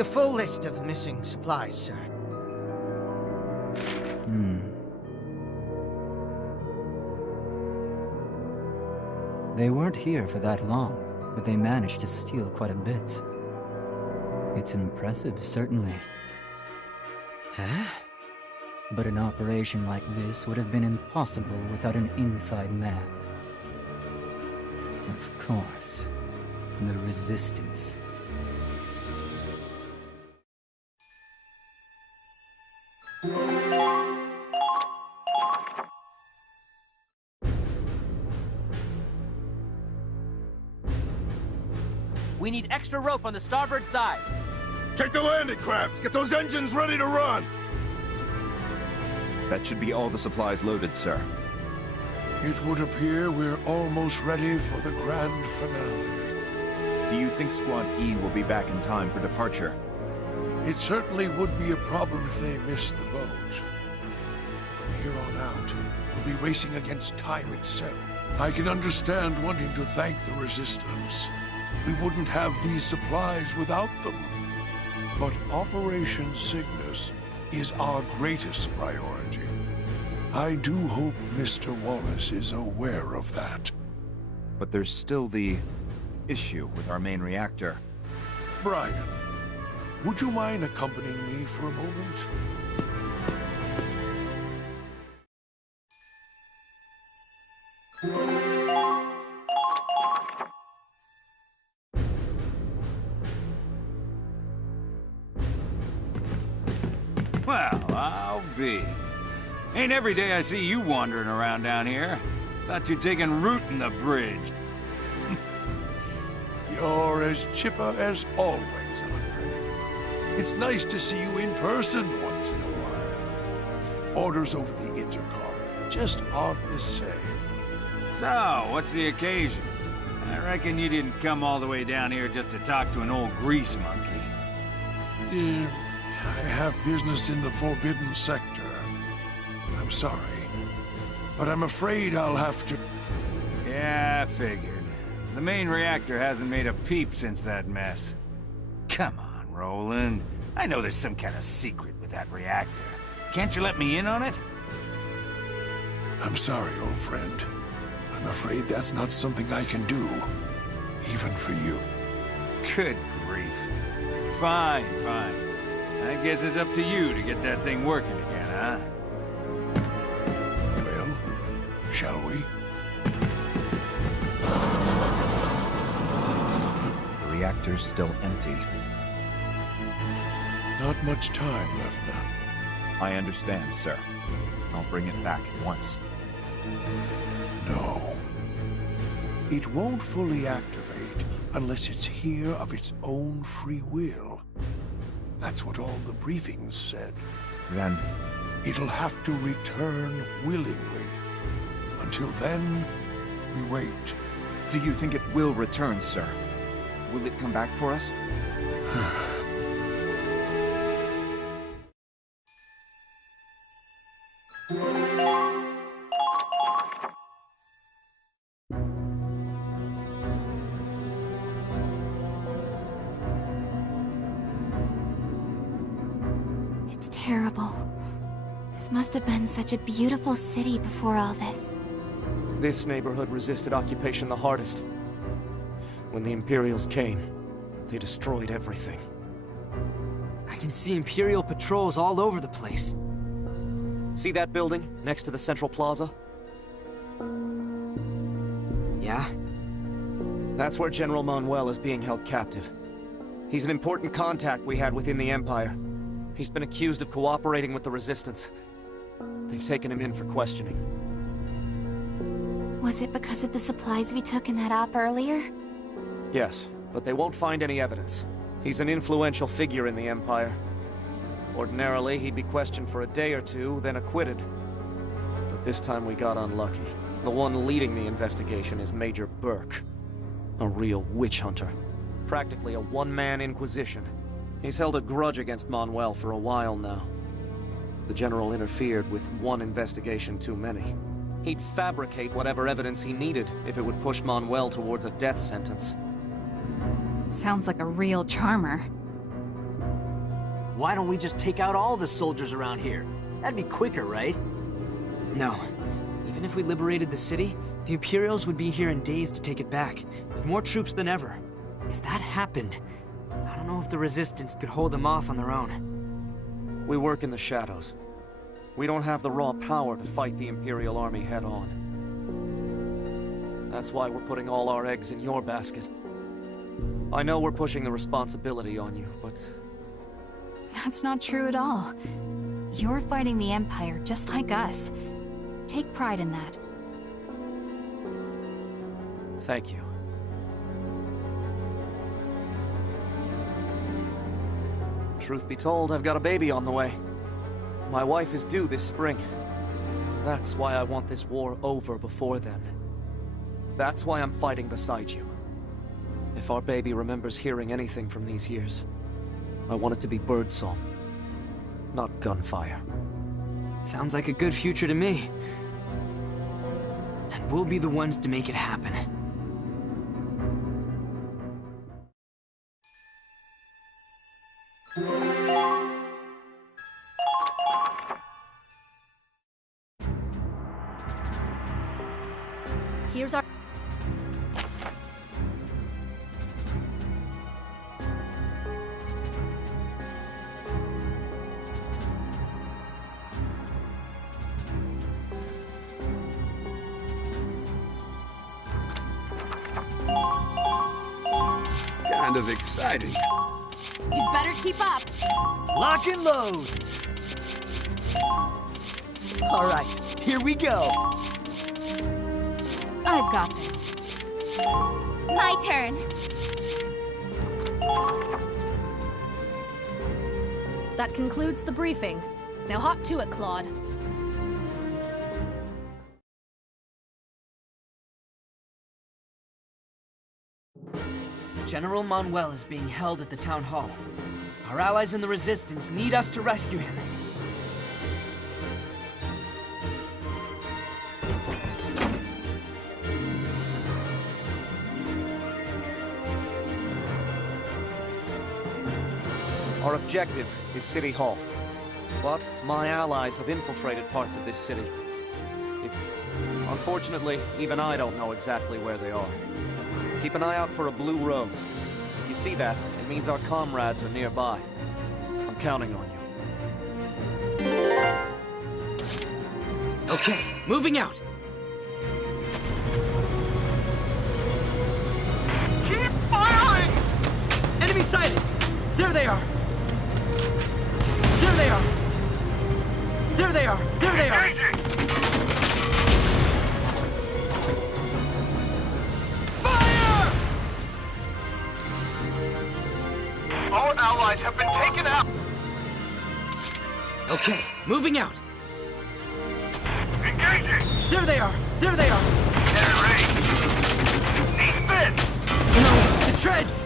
the full list of missing supplies, sir. They weren't here for that long, but they managed to steal quite a bit. It's impressive, certainly. Huh? But an operation like this would have been impossible without an inside man. Of course, the Resistance. We need extra rope on the starboard side. Check the landing crafts! Get those engines ready to run! That should be all the supplies loaded, sir. It would appear we're almost ready for the grand finale. Do you think Squad E will be back in time for departure? It certainly would be a problem if they missed the boat. From here on out, we'll be racing against time itself. I can understand wanting to thank the Resistance. We wouldn't have these supplies without them. But Operation Cygnus is our greatest priority. I do hope Mr. Wallace is aware of that. But there's still the issue with our main reactor. Brian, would you mind accompanying me for a moment? Well, I'll be. Ain't every day I see you wandering around down here. Thought you'd taken root in the bridge. You're as chipper as always, Andre. It's nice to see you in person once in a while. Orders over the intercom just aren't the same. So, what's the occasion? I reckon you didn't come all the way down here just to talk to an old grease monkey. I have business in the Forbidden Sector. I'm sorry, but I'm afraid I'll have to... Yeah, I figured. The main reactor hasn't made a peep since that mess. Come on, Roland. I know there's some kind of secret with that reactor. Can't you let me in on it? I'm sorry, old friend. I'm afraid that's not something I can do, even for you. Good grief. Fine, fine. I guess it's up to you to get that thing working again, huh? Well, shall we? The reactor's still empty. Not much time left now. I understand, sir. I'll bring it back at once. No. It won't fully activate unless it's here of its own free will. That's what all the briefings said. Then... It'll have to return willingly. Until then, we wait. Do you think it will return, sir? Will it come back for us? It's terrible. This must have been such a beautiful city before all this. This neighborhood resisted occupation the hardest. When the Imperials came, they destroyed everything. I can see Imperial patrols all over the place. See that building next to the Central Plaza? Yeah? That's where General Manuel is being held captive. He's an important contact we had within the Empire. He's been accused of cooperating with the Resistance. They've taken him in for questioning. Was it because of the supplies we took in that op earlier? Yes, but they won't find any evidence. He's an influential figure in the Empire. Ordinarily, he'd be questioned for a day or two, then acquitted. But this time we got unlucky. The one leading the investigation is Major Burke. A real witch hunter. Practically a one-man inquisition. He's held a grudge against Manuel for a while now. The General interfered with one investigation too many. He'd fabricate whatever evidence he needed if it would push Manuel towards a death sentence. Sounds like a real charmer. Why don't we just take out all the soldiers around here? That'd be quicker, right? No. Even if we liberated the city, the Imperials would be here in days to take it back, with more troops than ever. If that happened, I don't know if the Resistance could hold them off on their own. We work in the shadows. We don't have the raw power to fight the Imperial Army head-on. That's why we're putting all our eggs in your basket. I know we're pushing the responsibility on you, but... That's not true at all. You're fighting the Empire just like us. Take pride in that. Thank you. Truth be told, I've got a baby on the way. My wife is due this spring. That's why I want this war over before then. That's why I'm fighting beside you. If our baby remembers hearing anything from these years, I want it to be birdsong, not gunfire. Sounds like a good future to me. And we'll be the ones to make it happen. Here's our... Kind of exciting. You better keep up. Lock and load! All right, here we go. I've got this. My turn. That concludes the briefing. Now hop to it, Claude. General Manuel is being held at the town hall. Our allies in the Resistance need us to rescue him. Our objective is City Hall. But my allies have infiltrated parts of this city. Unfortunately, even I don't know exactly where they are. Keep an eye out for a blue rose. If you see that, it means our comrades are nearby. I'm counting on you. Okay, moving out! Keep firing! Enemy sighted! There they are! There they are! There they are! There they are! Engaging! All allies have been taken out! Okay, moving out! Engaging! There they are! There they are! They're range! Need this! No! The treads!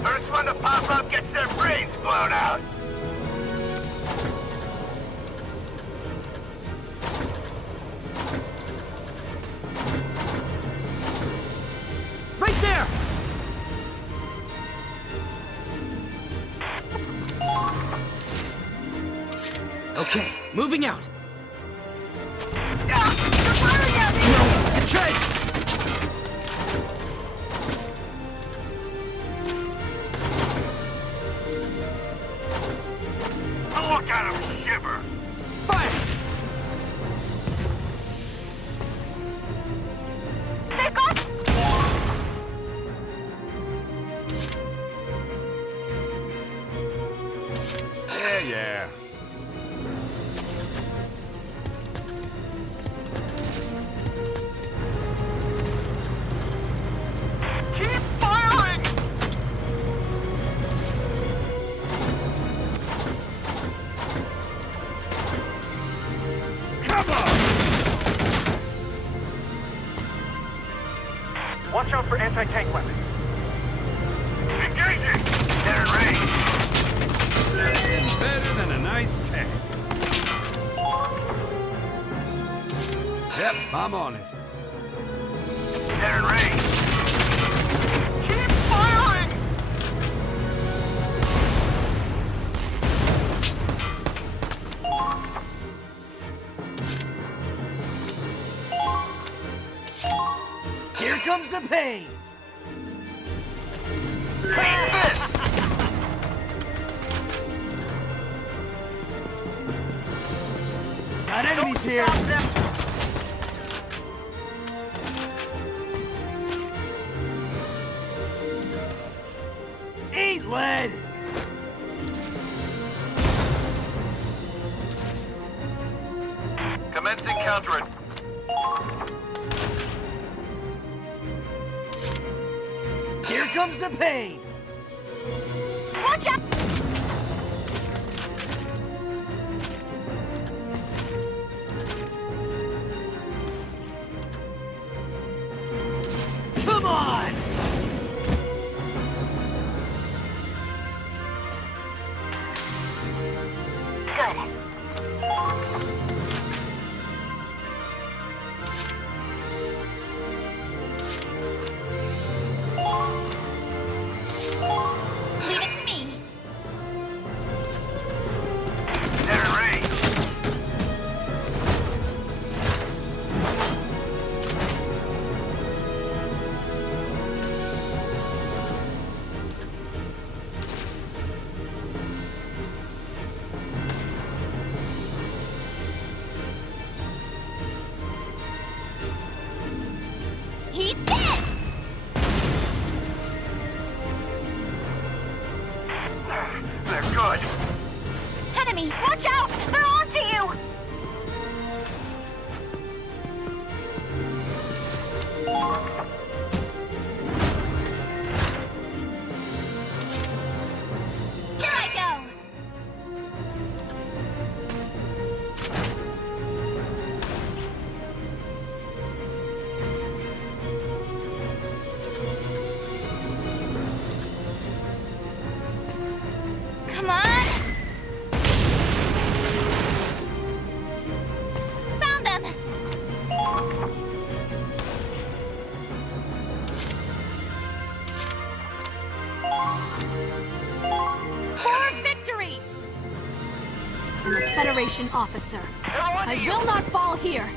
First one to pop up gets their brains blown out! Right there! Okay, moving out! Ah, they're firing at me! No! The treads! Look at him shiver! Fire! Yeah. Keep firing! Come on! Watch out for anti-tank weapons. Engaging! They're in range. Nothing better than a nice tank. Yep, I'm on it. They're in range. pain! Got enemies here! Eat lead! Commencing countering. Here comes the pain! Watch out! Come on! Leave it to me. They're ready. Eat this! They're good. Enemies! Watch out! They're onto you! Here I go! Come on! Found them! For victory! I'm a Federation officer. I will not fall here.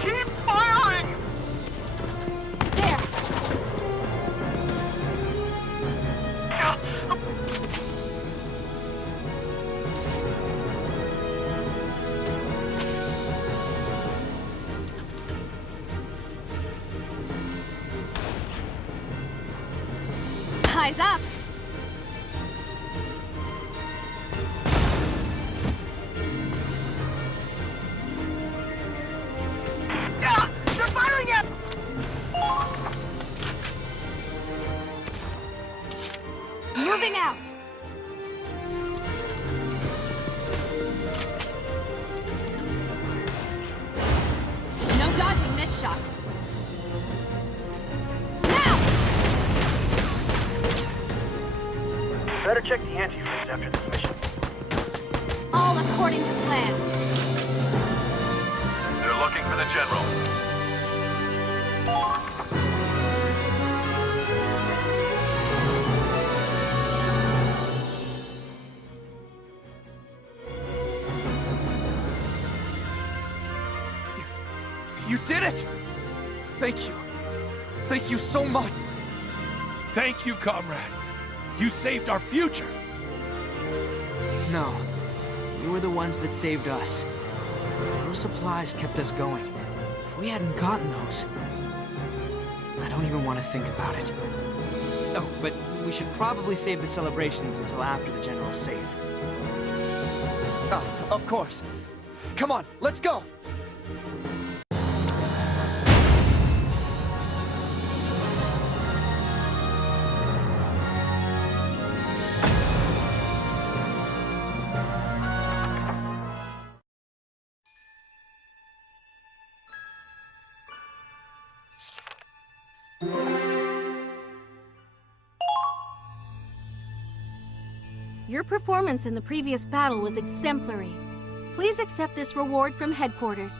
Keep firing! There! Eyes up! They're firing at... Moving out! No dodging this shot. Now! Better check the anti-freeze after this mission. All according to plan. They're looking for the general. You did it! Thank you. Thank you so much. Thank you, comrade. You saved our future. No. You were the ones that saved us. Those supplies kept us going. If we hadn't gotten those... I don't even want to think about it. Oh, but we should probably save the celebrations until after the General's safe. Of course. Come on, let's go! Your performance in the previous battle was exemplary. Please accept this reward from headquarters.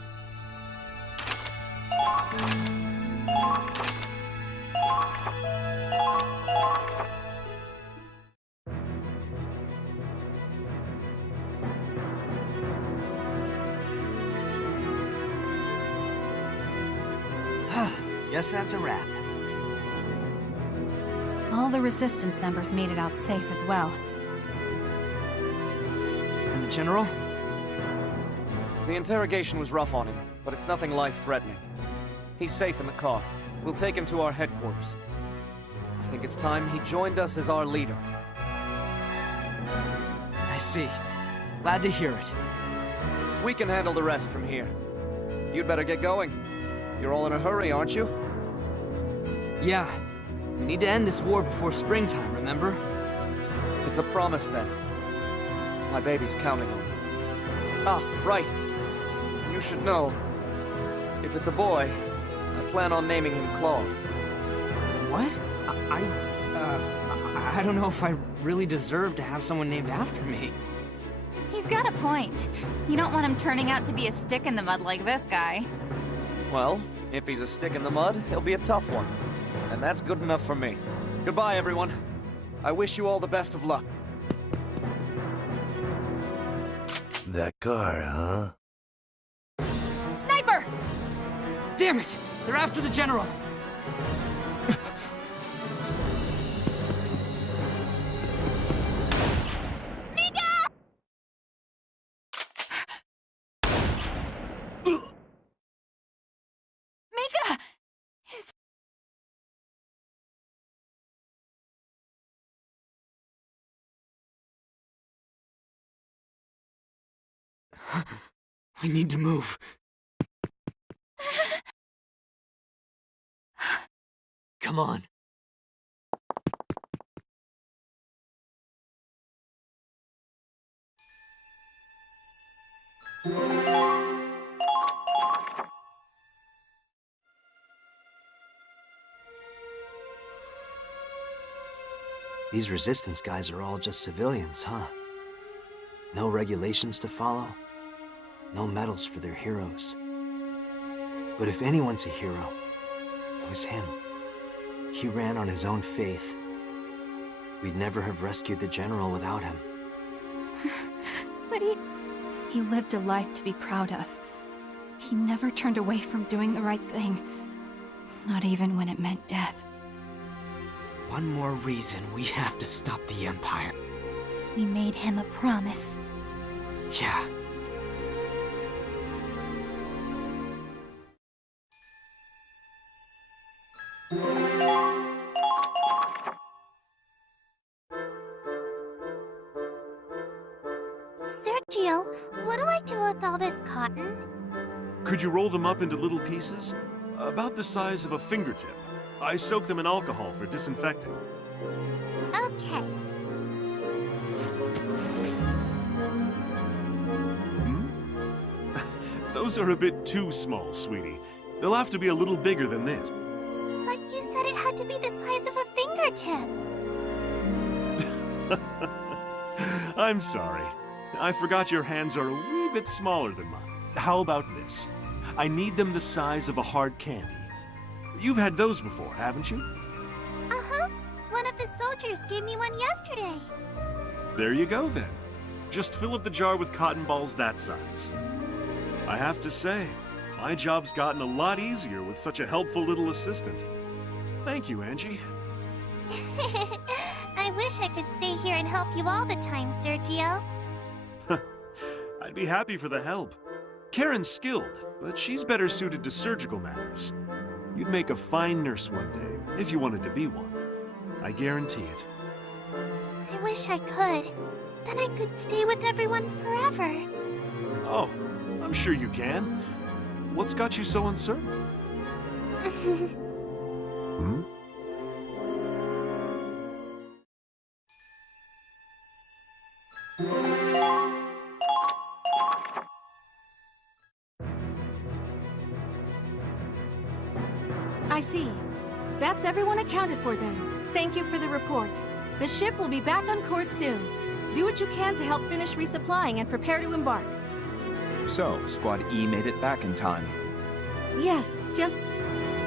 Guess that's a wrap. All the Resistance members made it out safe as well. And the General? The interrogation was rough on him, but it's nothing life-threatening. He's safe in the car. We'll take him to our headquarters. I think it's time he joined us as our leader. I see. Glad to hear it. We can handle the rest from here. You'd better get going. You're all in a hurry, aren't you? Yeah. We need to end this war before springtime, remember? It's a promise, then. My baby's counting on me. Ah, right. You should know. If it's a boy, I plan on naming him Claude. What? I don't know if I really deserve to have someone named after me. He's got a point. You don't want him turning out to be a stick in the mud like this guy. Well, if he's a stick in the mud, he'll be a tough one. And that's good enough for me. Goodbye, everyone. I wish you all the best of luck. That car, huh? Sniper! Damn it! They're after the General! Mika! We need to move. Come on. These Resistance guys are all just civilians, huh? No regulations to follow, no medals for their heroes. But if anyone's a hero, it was him. He ran on his own faith. We'd never have rescued the General without him. But he lived a life to be proud of. He never turned away from doing the right thing. Not even when it meant death. One more reason we have to stop the Empire. We made him a promise. Yeah. Sergio, what do I do with all this cotton? Could you roll them up into little pieces? About the size of a fingertip. I soak them in alcohol for disinfecting. Okay. Those are a bit too small, sweetie. They'll have to be a little bigger than this. But you said it had to be the size of a fingertip. I'm sorry. I forgot your hands are a wee bit smaller than mine. How about this? I need them the size of a hard candy. You've had those before, haven't you? Uh-huh. One of the soldiers gave me one yesterday. There you go, then. Just fill up the jar with cotton balls that size. I have to say, my job's gotten a lot easier with such a helpful little assistant. Thank you, Angie. I wish I could stay here and help you all the time, Sergio. I'd be happy for the help. Karen's skilled, but she's better suited to surgical matters. You'd make a fine nurse one day, if you wanted to be one. I guarantee it. I wish I could. Then I could stay with everyone forever. Oh, I'm sure you can. What's got you so uncertain? Hmm? I see. That's everyone accounted for then. Thank you for the report. The ship will be back on course soon. Do what you can to help finish resupplying and prepare to embark. So, Squad E made it back in time. Yes,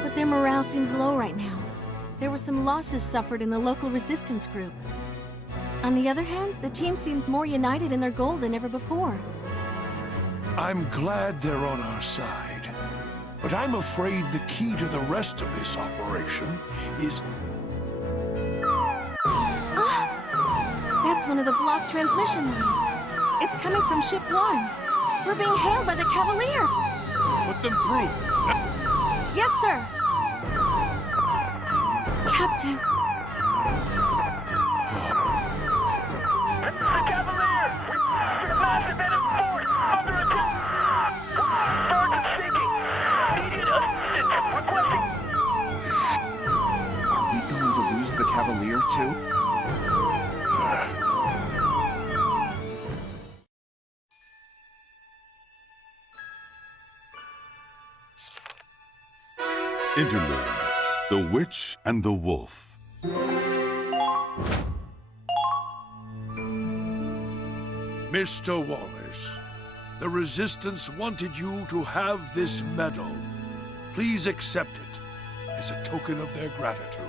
but their morale seems low right now. There were some losses suffered in the local resistance group. On the other hand, the team seems more united in their goal than ever before. I'm glad they're on our side. But I'm afraid the key to the rest of this operation is... That's one of the blocked transmission lines. It's coming from Ship 1. We're being hailed by the Cavalier. Put them through. Yes, sir. Captain. The Cavalier! Your massive enemy force under attack! Sergeant sinking! Immediate assistance requesting! Are we going to lose the Cavalier, too? Interlude: The Witch and the Wolf. Mr. Wallace, the Resistance wanted you to have this medal. Please accept it as a token of their gratitude.